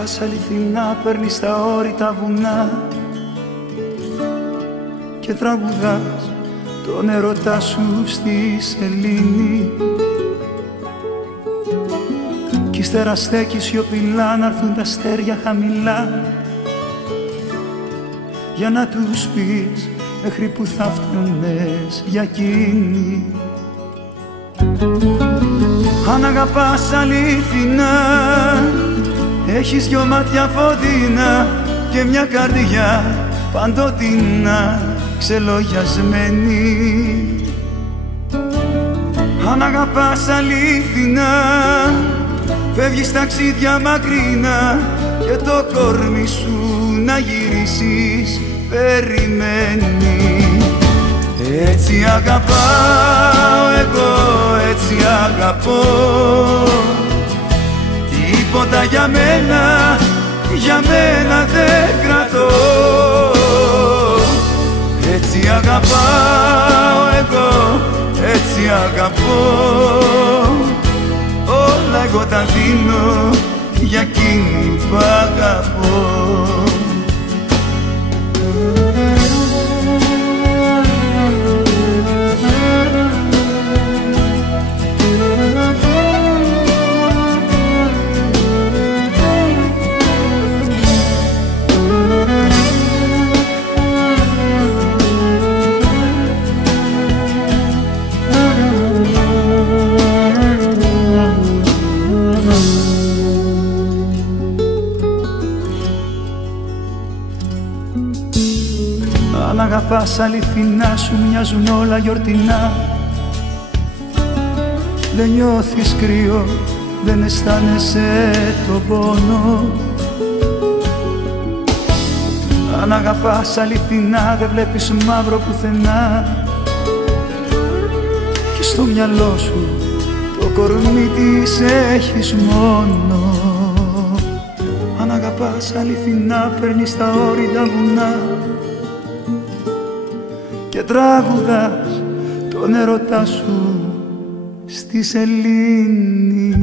αγαπάς αληθινά, παίρνεις τα όρητα βουνά και τραγουδάς τον ερωτά σου στη σελήνη. Κι ύστερα στέκεις σιωπηλά να έρθουν τα αστέρια χαμηλά για να τους πεις μέχρι που θα φτάνες για εκείνη. Αν αγαπάς αληθινά, έχεις δυο μάτια φωτεινά και μια καρδιά παντοτινά ξελογιασμένη. Αν αγαπάς αληθινά, φεύγεις ταξίδια μακρινά και το κορμί σου να γυρίσεις περιμένει. Έτσι αγαπάω εγώ, έτσι αγαπώ, τίποτα για μένα δεν κρατώ. Έτσι αγαπάω εγώ, έτσι αγαπώ, όλα εγώ τα δίνω για εκείνη που αγαπώ. Αν αγαπάς αληθινά, σου μοιάζουν όλα γιορτινά. Δεν νιώθεις κρύο, δεν αισθάνεσαι τον πόνο. Αν αγαπάς αληθινά, δεν βλέπεις μαύρο πουθενά και στο μυαλό σου το κορμί της έχεις μόνο. Αν αγαπάς αληθινά, παίρνεις τα όρητα βουνά και τραγουδάς τον ερωτά σου στη σελήνη.